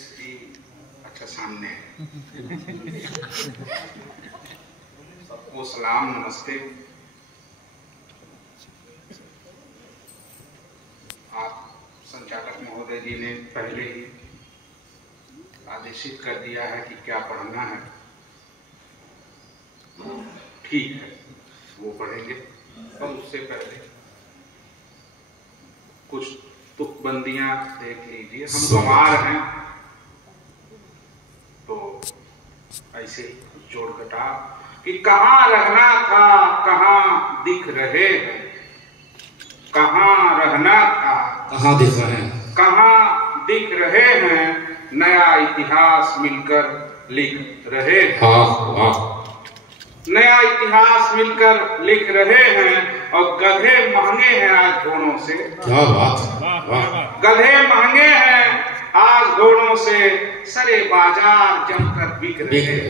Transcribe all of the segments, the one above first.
अध्यक्ष जी अच्छा सामने है। सबको सलाम नमस्ते। आप संचालक महोदय जी ने पहले ही आदेशित कर दिया है कि क्या पढ़ना है, ठीक है वो पढ़ेंगे। और उससे पहले कुछ तुकबंदियां देख लीजिए। हम गंवार हैं तो ऐसे ही जोड़ घटा कि कहाँ रहना था कहाँ दिख रहे हैं, कहाँ रहना था कहाँ दिख रहे हैं, कहाँ दिख रहे हैं, नया इतिहास मिलकर लिख रहे हैं। नया इतिहास मिलकर लिख रहे हैं। और गधे महंगे हैं आज घोड़ों से। क्या बात, गधे महंगे हैं आज घोड़ों से। सरे बाजार जमकर बिक रहे हैं।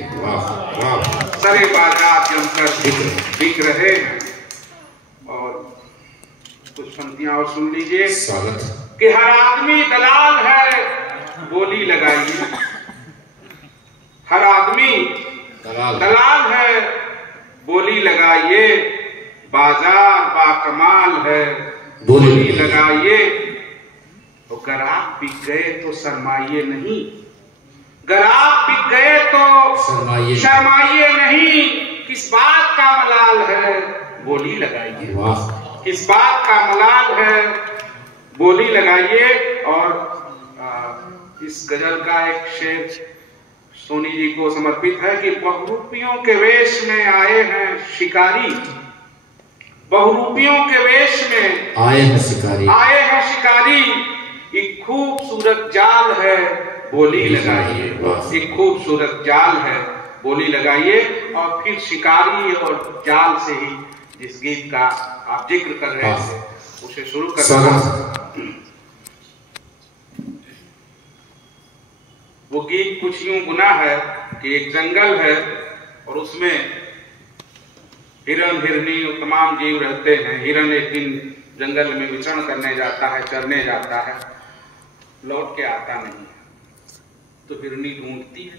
सरे बाजार जमकर बिक रहे हैं। और कुछ पंक्तियां और सुन लीजिए। स्वागत। कि हर आदमी दलाल है बोली लगाइए। हर आदमी दलाल है बोली लगाइए। बाजार बाकमाल है बोली लगाइए। तो ग्राहक बिक गए तो शर्माइए नहीं। ग्राहक बिक गए तो शर्माइए नहीं। किस बात का मलाल है बोली लगाइए। किस बात का मलाल है बोली लगाइए। और इस गजल का एक शेर सोनी जी को समर्पित है कि बहुरूपियों के वेश में आए हैं शिकारी। बहुरूपियों के वेश में आए हैं शिकारी। आए हैं शिकारी। एक खूबसूरत जाल है बोली लगाइए। एक खूबसूरत जाल है बोली लगाइए। और फिर शिकारी और जाल से ही जिस गीत का आप जिक्र कर रहे थे उसे शुरू कर। वो गीत कुछ यूं गुना है कि एक जंगल है और उसमें हिरण हिरनी और तमाम जीव रहते हैं। हिरण एक दिन जंगल में विचरण करने जाता है, चरने जाता है, लौट के आता नहीं है। तो हिरनी ढूंढती है।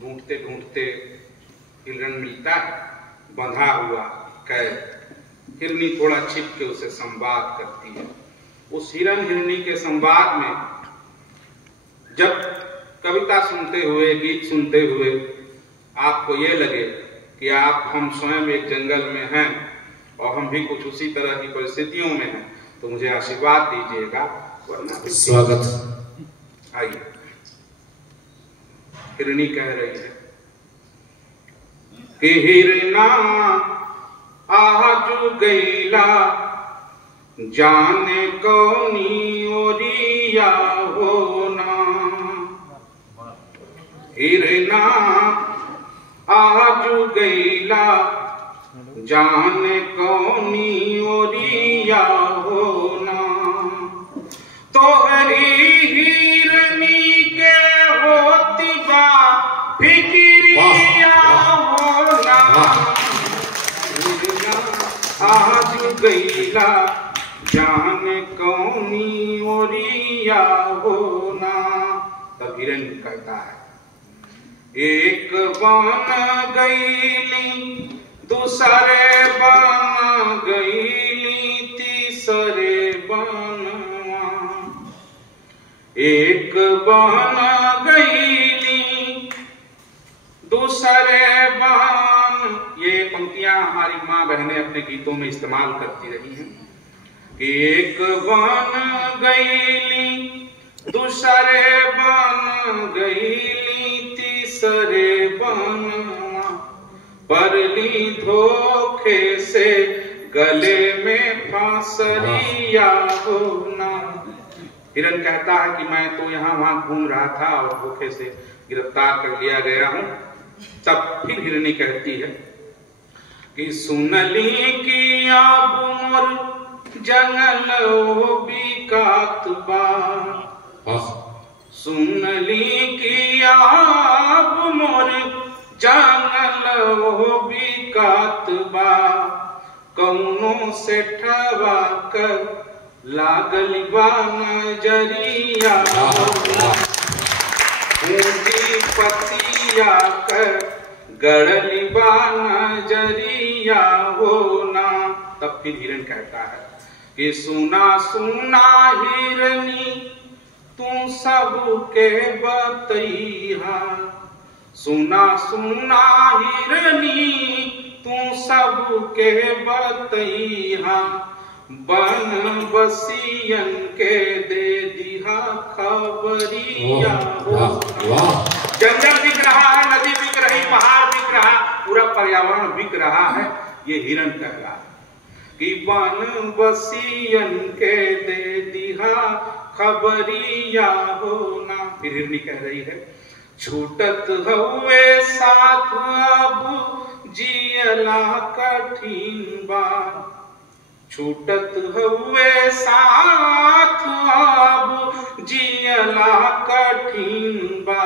ढूंढते ढूंढते हिरण मिलता है बंधा हुआ कैद। हिरनी थोड़ा छिप के उसे संवाद करती है। उस हिरण हिरनी के संवाद में जब कविता सुनते हुए गीत सुनते हुए आपको ये लगे कि आप हम स्वयं एक जंगल में हैं और हम भी कुछ उसी तरह की परिस्थितियों में हैं तो मुझे आशीर्वाद दीजिएगा, वरना स्वागत। आइए। हिरनी कह रही है कि हिरना आज गईला जाने कौनी ओरिया होना। हिरना आज गईला जाने कौनी ओरिया होना। तोहरी हिरनी के होती बा फिक्रिया होना। हिरना आज गईला जाने कौनी ओरिया होना। तब हिरन कहता है एक बन गईली दूसरे बन गईली तीसरे बनवा। एक बन गईली दूसरे बन। ये पंक्तियां हमारी माँ बहनें अपने गीतों में इस्तेमाल करती रही हैं। एक बन गईली दूसरे बन गईली तीसरे बनवा। परली धोखे से गले में फांसरिया होना। हिरन कहता है कि मैं तो यहाँ वहां घूम रहा था और धोखे से गिरफ्तार कर लिया गया हूं। तब फिर हिरनी कहती है कि सुनली कि अब मोर जंगल बिकात बा। सुनली कि अब मोर जंगल बिकात बा। कौनो से ठवा कर लागल बा नजरिया। मुझी पतिया कर गड़लिबा नजरिया होना। तब फिर हिरण कहता है कि सुना सुना हिरनी तू सबके बतैहा, सुना सुना हिरनी तू सबके बतैहा, बन बसियन के दे दिहा खबरिया। जंगल बिक रहा है, नदी बिक रही, पहाड़ बिक रहा, पूरा पर्यावरण बिक रहा है। ये हिरण कह रहा है कि बन बसियन के दे दिहा खबरिया होना। फिर हिरनी कह रही है छूटत हुए साथ अब जियला कठिन बा, छूटत हुए साथ अब जियला कठिन बा,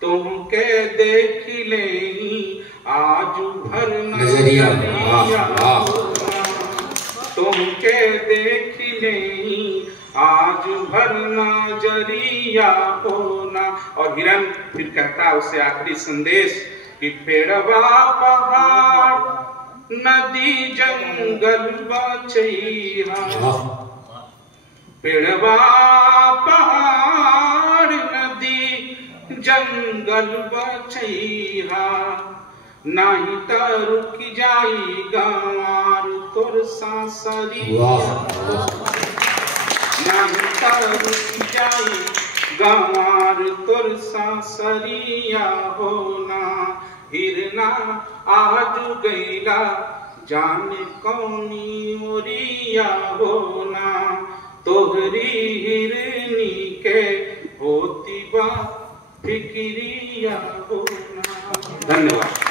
तुमके देख ले आज भर नजरिया, तुमके देख ले आज भर नजरिया होना। और हिरण फिर कहता है उससे आखिरी संदेश कि पेड़वा पहाड़ नदी जंगल बचैहा, पेड़वा पहाड़ नदी जंगल बचैहा, नहीं तो रुक जाई गंवार तोर सांसरिया, नहीं तो रुक जाई गंवार तोर सांसरिया होना। हिरना आज गईला जाने कौनी ओरिया होना, तोहरी हिरनी के होती बा फिक्रिया होना। धन्यवाद।